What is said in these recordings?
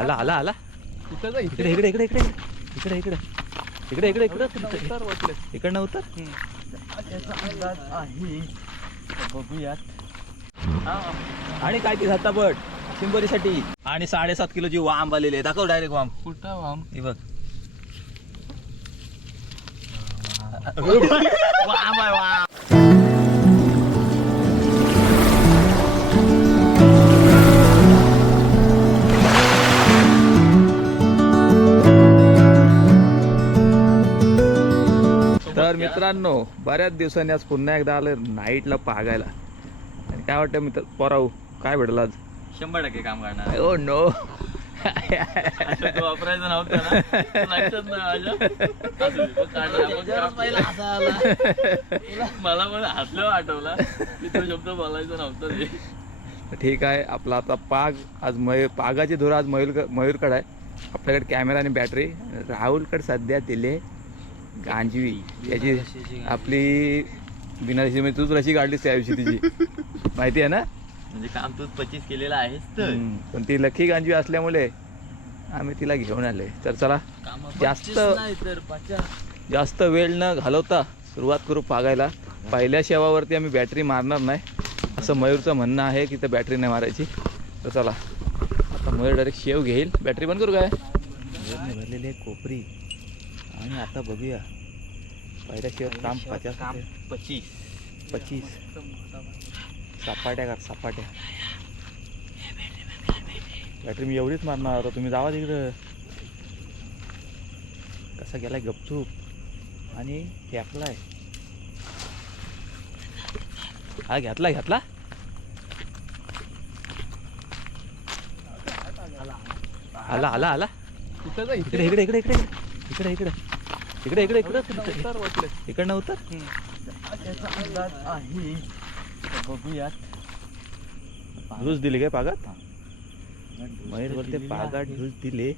आला आला आला. इकडे इकडे इकडे इकडे. इकडे इकडे इकडे इकडे. इकडे. इकडनं उतर. बघूयात. आणि काय ती झत्तापट शिंबोरीसाठी. आणि साडेसात किलोची वाम आलेली आहे. दाखव डायरेक्ट वाम कुठं वाम हे बघ. वाम आहे वाम मित्रांनो बऱ्याच दिवसांनी आज पुन्हा एकदा आलं नाईटला पागायला आणि काय वाटतं मित्र पोराऊ काय भेटलं आज? शंभर टक्के काम करणार. Oh no. असं तो वापरायचा नव्हता मला पण आठवला शब्द बोलायचा नव्हता ते. ठीक आहे आपला आता पाग आज मयूर पागाची धुरा आज मयूर मयूरकडे आहे. आपल्याकडे कॅमेरा आणि बॅटरी. राहुलकडे सध्या दिले. गांजवी. याची आपली बिना म्हणजे तूच रशी काढलीस त्या दिवशी तिची. माहिती आहे ना? म्हणजे काम तूच पच्चीस केलेलं आहेस तर. हम्म. पण ती लकी गांजवी असल्यामुळे आम्ही तिला घेऊन आले तर चला जास्त नाही तर पचास जास्त वेळ न घालवता सुरुवात करू पागायला. पहिल्या शेवावरती आम्ही बॅटरी मारणार नाही. असं मयूरचं म्हणणं आहे की तर बॅटरी नाही मारायची. तर चला आता मयूर डायरेक्ट शेव घेईल. बॅटरी बंद करू काय? भरलेली आहे कोपरी. आणि आता बघूया. पहिल्या शेवात काम पचास काम होते. पच्चीस पच्चीस सपाट्या कर सपाट्या. बॅटरी मी एवढीच मारणार आता तुम्ही जावा तिकडं. कसा गेलाय गपचूप. आणि फेकलाय हा घेतला घेतला. आला आला आला. इकडे इकडे इकडे इकडे. इकडे इकडे. इकडे इकडे इकडे इकडे उतार वाटलं इकडनं उतर. त्याचा अंदाज आहे बघूयात ढूस दिली काय पागात? महेश बोलते पागात ढूस दिले.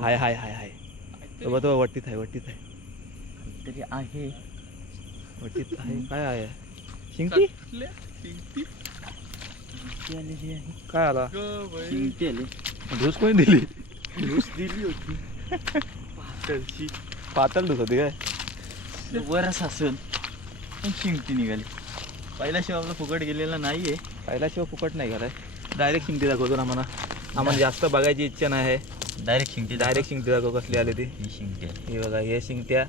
हाय हाय हाय हाय. तो बघ तो वट्टीत आहे वट्टीत आहे. तरी आहे वट्टीत आहे. काय आहे? शिंकी काय आला? शिंगटी आली. ढूस कोणी दिली? ढूस दिली होती. पातळची. पातळ होती काय? वरच असून. पण शिंगटी निघाली. पहिला शिव आपला फुकट गेलेला नाहीये. पहिला शिवाय फुकट नाही घालाय डायरेक्ट शिंगटी दाखवतो ना आम्हाला. आम्हाला जास्त बघायची इच्छा नाही आहे. डायरेक्ट शिंगटी डायरेक्ट शिंगटी दाखव कसली आली ती. ही शिंगटी आहे. ही बघा हे शिंगट्या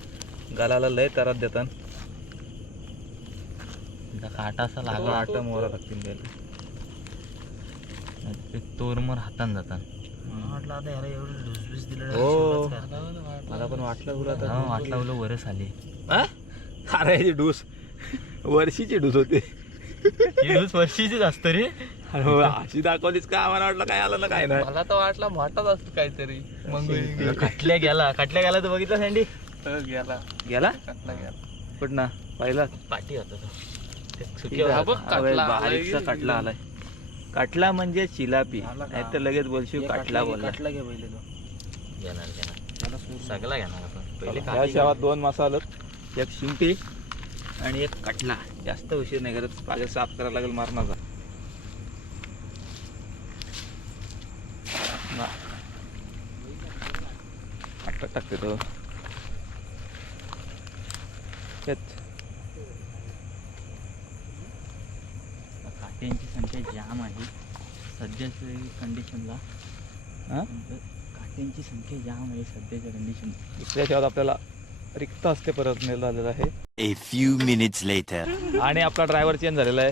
गालाला लय त्रास देतात. काटा असा लागला. आठ मोहरा लागतील त्याला ते तोरमर हातान जातात. म्हटलं आता याला एवढं दिलं हो. मला पण वाटलं तुला तर वाटला उलं वरच आले. हा? अरे ही डूस वर्षीची डूस होते. ही ढुस वर्षीचीच असतं रे. अरे हो, अशी दाखवलीस का? आम्हाला वाटलं काय आलं ना काय नाही. मला तर वाटला मोठाच असतो काहीतरी. मग कटल्या गेला. कटल्या गेला तर बघितलं सँडी गेला. गेला? कटला गेला. कुठ ना पाहिला? पाठी होता तो. हा हा, काटला आलाय. काटला म्हणजे चिलापी? नाही तर लगेच बोलशील काटला बोला. कटला घे पहिले तो. घेणार घेणार. सगळा घेणार आपण. पहिले शेवात दोन मसाले एक शिंपी आणि एक कटला. जास्त उशीर नाही करत. पागे साफ करायला लागेल मारणाचा टाकते तो तेच. काट्यांची संख्या जाम आहे सध्याच्या कंडिशनला हा? काट्यांची संख्या जाम आहे सध्याच्या कंडिशन दुसऱ्या शेवात आपल्याला रिक्त असते परत नेलं झालेलं आहे. A few minutes later. आणि आपला ड्रायव्हर चेंज झालेला आहे.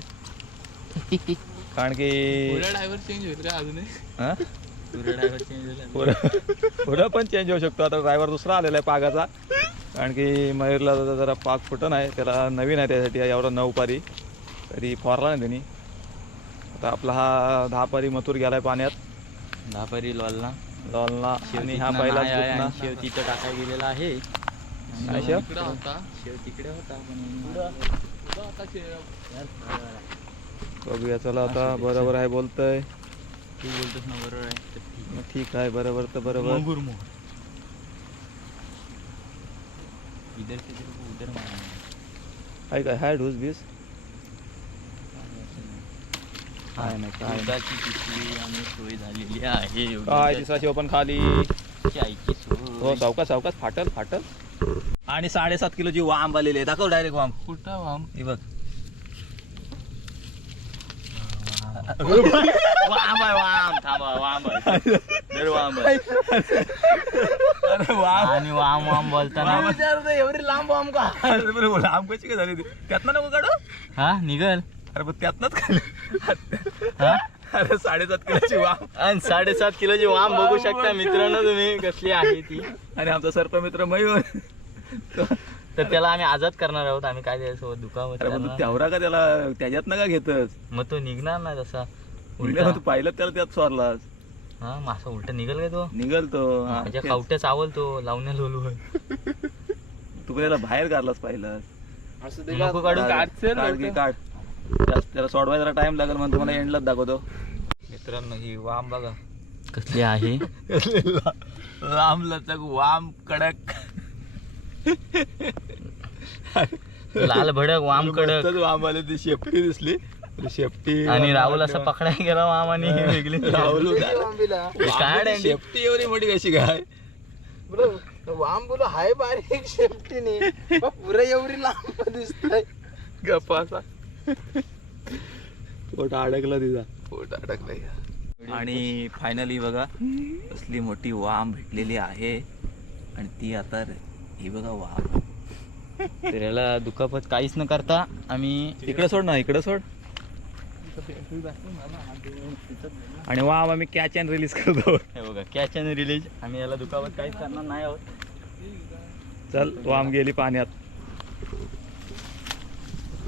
कारण की पुढे ड्रायव्हर चेंज होईल रे अजून हा? ड्रायव्हर चेंज झाला. पुढं पुढं पण चेंज होऊ शकतो. आता ड्रायव्हर दुसरा आलेला आहे पागाचा. कारण की मयूरला जरा- जरा पाग फुटन आहे. त्याला नवीन आहे त्यासाठी एवढा नऊ पारी तरी फवारला नाही त्यांनी. आता आपला हा दहा पारी मथुर गेलाय पाण्यात. दहापरी लॉलला. लॉलना शेव आणि हा पहिला शेव तिथं टाकायला गेलेला आहे. काय शेव? इकडं होता. शेव तिकडे होता पण पुढं होता शेव. बघूया चला आता बरोबर आहे बोलतोय. तू बोलतोस ना बरोबर आहे. तर ठीक मग ठीक आहे बरोबर तर बरोबर. मंगूर मोर इधर से तेरे को उधर मारना है. आहे काय हाय ढूस बीस? काय नाही काय नाही. दुधाची पिशवी आणि सोय झालेली आहे. काय तिसरा शेव पण खाली हो सावकाश सावकाश फाटल फाटल. आणि साडेसात किलोची वाम आलेली आहे. दाखव डायरेक्ट वाम. कुठं वाम? हे बघ. वाम आहे वाम. थांबा वाम आहे. दर वाम आहे. अरे वाम. आणि वाम वाम बोलताना एवढी लांब वाम का? लांब कशी काय झाली ती त्यातनं नको काढू. हा निघल. अरे पण त्यातनंच खाली हा? अरे साडेसात किलोची वाम. आणि साडेसात किलोची वाम बघू शकता मित्रांनो तुम्ही कसली आहे ती. आणि आमचा सर्प मित्र मयूर. तर त्याला आम्ही आजाद करणार आहोत आम्ही काय त्याच्यासोबत दुखावत अरे पण तू त्याला. तेवढा का त्याला? त्याच्यात का घेतच मग तो निघणार नाही तसा. उलट. तू पाहिलं त्याला त्यात सोरलास हा मासा उलट निघल काय तो? निघल तो. हा, माझ्या तेच. कावट्या चावल तो लावण्या लोलू तू त्याला बाहेर काढलास पाहिलं असं दे नको काढू. त्याला सोडवायला जरा टाइम लागेल म्हणून तुम्हाला एंडलाच दाखवतो. मित्रांनो ही वाम बघा. कसली आहे? लांब लचक वाम कडक. लाल भडक वाम कडक. वाम आले ती शेपटी दिसली. शेपटी आणि राहुल असा पकडायला गेला वाम आणि ही. वेगळी. राहुल काय डँडी? शेपटी एवढी मोठी कशी काय? वाम बोलो हाय बारीक शेपटीने. पुरे एवढी लांब दिसतंय. गप्पाचा पोट अडकला तिचा. पोट अडकलंय. आणि फायनली बघा कसली मोठी वाम भेटलेली आहे. आणि ती आता ही बघा वाम. तर याला दुखापत काहीच न करता आम्ही इकडे सोड ना इकडे सोड. आणि वाम आम्ही कॅच अँड रिलीज करतो. हे बघा कॅच अँड रिलीज आम्ही याला दुखापत काहीच करणार नाही आहोत. चल वाम गेली पाण्यात.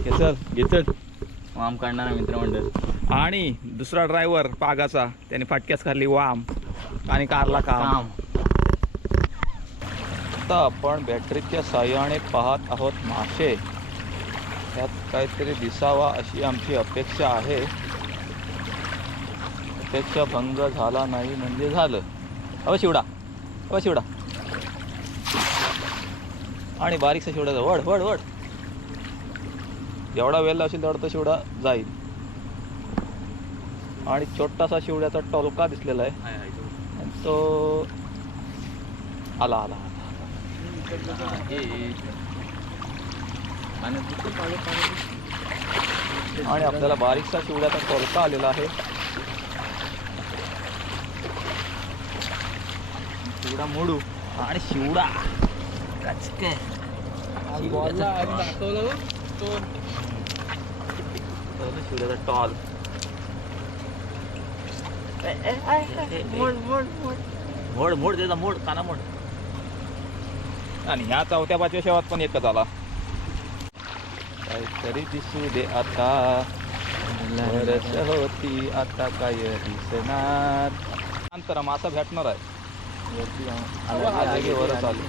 घे चल घे चल. वाम काढणारा मित्रमंडळ. आणि दुसरा ड्रायव्हर पागाचा त्याने फाटक्यास खाल्ली वाम. आणि कारला काम. काम. आता आपण बॅटरीच्या साह्याने पाहत आहोत मासे. त्यात काहीतरी दिसावा अशी आमची अपेक्षा आहे. अपेक्षा भंग झाला नाही म्हणजे झालं. अव शिवडा. अव शिवडा. आणि बारीकसा शिवडा वड वड वड जेवढा वेळ लावशील तेवढा तो शिवडा जाईल. आणि छोटासा शिवड्याचा टोलका दिसलेला आहे. आणि तो आला आला आला. आणि आपल्याला बारीकसा शिवड्याचा टोलका आलेला आहे. शिवडा मोडू. आणि शिवडा. कचके ना शिवल्याचा टॉल मोड मोड मोड. मोड काना मोड. आणि ह्या चौथ्या पाचव्या शेवात पण एकच आला. काहीतरी दिसू दे आता. होती आता काय दिसणार. अंतर मासा भेटणार आहे. वरच आले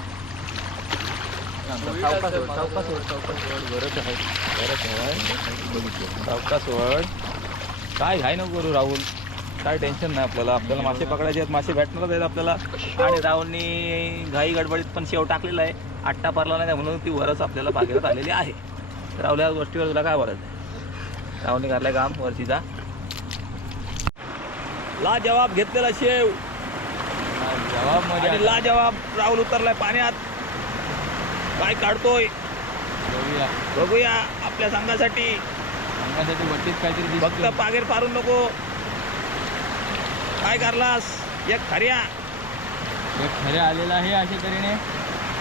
चौका चौका आहे. सावकाश काय घाय नको करू राहुल. काय टेन्शन नाही आपल्याला. आपल्याला मासे पकडायचे आहेत. मासे भेटणारच आहेत आपल्याला. आणि राहुलनी घाई गडबडीत पण शेव टाकलेला आहे. आट्टा पारला नाही म्हणून ती वरच आपल्याला बागेत आलेली आहे. राहुल या गोष्टीवर तुला काय बोलायचं राहुलने घातलाय काम वरचीचा. ला जवाब घेतलेला शेव. जवाब आणि ला जवाब राहुल उतरलाय पाण्यात. काय काढतोय? बघूया. बघूया आपल्या संघासाठी. अंगासाठी वरतीच काहीतरी फक्त पागेर पारून नको. काय करलास? एक खऱ्या. एक खरे आलेला आहे अशा तऱ्हेने.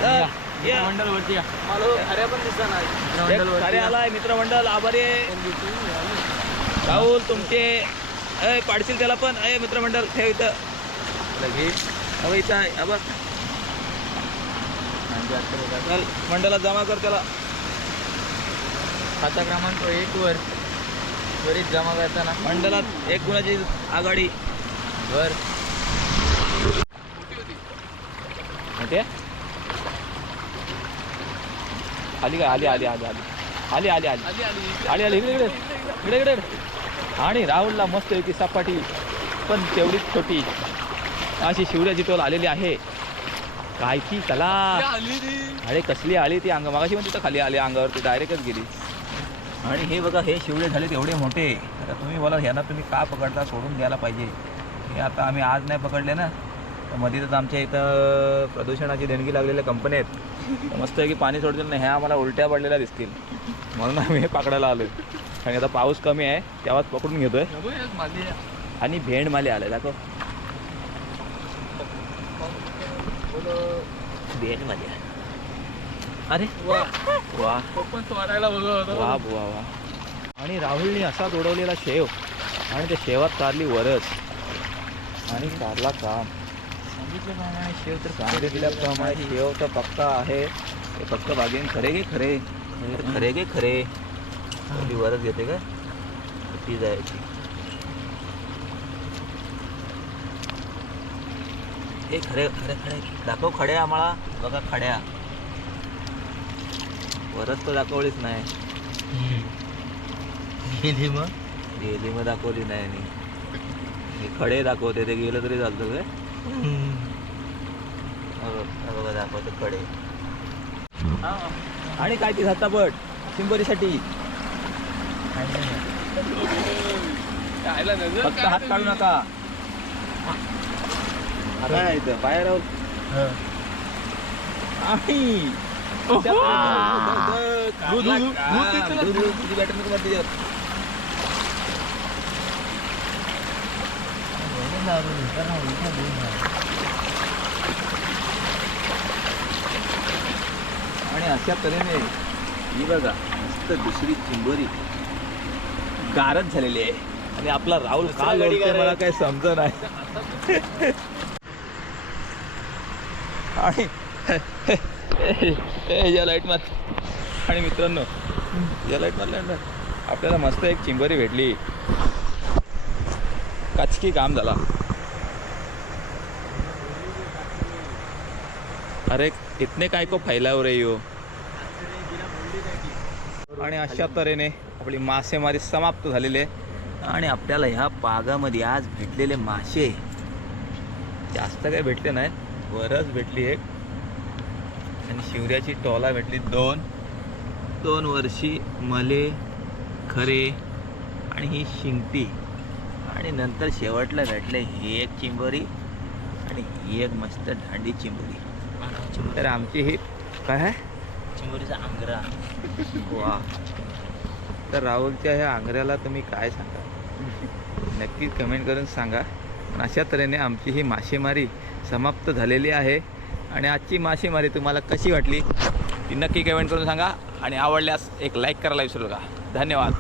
तर या. मंडळ वरती या. मला खऱ्या पण दिसत नाही. एक मित्रमंडळ खरे आलाय मित्रमंडळ. आभारी आहे. राहुल तुमचे. अय पाडशील त्याला पण. अय मित्रमंडळ ठेव इथं. लगे अबा इथं आहे. अबा चल मंडळात जमा कर त्याला. खाता क्रमांक एक वर. त्वरित जमा करताना. मंडळात एक गुणाची आघाडी. वर. माहिती आली काय आली आली आली आली. आली आली आली. आली आली आली आली इकडे इकडे. इकडे इकडे. आणि राहुलला मस्त की सपाटी. पण तेवढीच छोटी. अशी शिवड्याची टोल आलेली आहे. काय ती कला. अरे कसली आली ती अंग? मागाशी पण तिथं खाली आली अंगावरती. डायरेक्टच गेली. आणि हे बघा हे शिवडे झाले एवढे मोठे. आता तुम्ही बोला ह्यांना तुम्ही का पकडता? सोडून द्यायला पाहिजे. हे आता आम्ही आज नाही पकडले ना. तर मध्येच आमच्या इथं प्रदूषणाची देणगी लागलेल्या कंपन्या आहेत. मस्त आहे की पाणी सोडतील ना ह्या आम्हाला उलट्या पडलेल्या दिसतील. म्हणून आम्ही हे पकडायला आलो कारण आता पाऊस कमी आहे तेव्हाच पकडून घेतोय. आणि भेंड माले आले दाखव. भेंड माले. अरे. वा. वा. पण बघत वा वा वा. आणि राहुलने असा उडवलेला शेव आणि त्या शेवात काढली वरच. आणि काढला काम. सांगितल्याप्रमाणे शेव तर सांगितल्याप्रमाणे शेव तर पक्का आहे. ते पक्क बागेन. खरे गे खरे. खरे गे खरे. ती वरच घेते का ती जायची. हे खरे खरे खरे. दाखव खड्या आम्हाला. बघा खड्या. वरच तर दाखवलीच नाही. गेली मग? गेली मग दाखवली नाही आणि. हे खडे दाखवते ते गेलं तरी चालतं काय हा बघ, हा दाखवते खडे. आणि काय ती झटापट चिंबरीसाठी फक्त हात काढू नका. आता नाही इथं बाहेर आणि आणि अशा तऱ्हेने ही बघा मस्त दुसरी चिंबोरी गारच झालेली आहे. आणि आपला राहुल का लढतोय मला काही समज नाही. आणि या लाइट मार. आणि मित्रांनो या लाइट मारल्या आपल्याला मस्त एक चिंबरी भेटली. काचकी काम झाला. अरे इतने काय को फैलाव हो रे यो हो? आणि अशा तऱ्हेने आपली मासेमारी समाप्त झालेली आहे. आणि आपल्याला ह्या बागामध्ये आज भेटलेले मासे जास्त काही भेटले नाहीत. वरच भेटली एक. आणि शिवऱ्याची टोला भेटली दोन. दोन वर्षी मले खरे आणि ही शिंगटी आणि नंतर शेवटला भेटले ही एक चिंबोरी आणि ही एक मस्त दांडी चिंबोरी. तर आमची ही काय आहे? चिंबोरीचा आंग्रा. वा. तर राहुलच्या ह्या आंग्र्याला तुम्ही काय सांगा? नक्की कमेंट करून सांगा. पण अशा तऱ्हेने आमची ही मासेमारी समाप्त झालेली आहे. आणि आजची मासेमारी तुम्हाला कशी वाटली ती नक्की कमेंट करून सांगा आणि आवडल्यास एक लाईक करायला विसरू नका. धन्यवाद.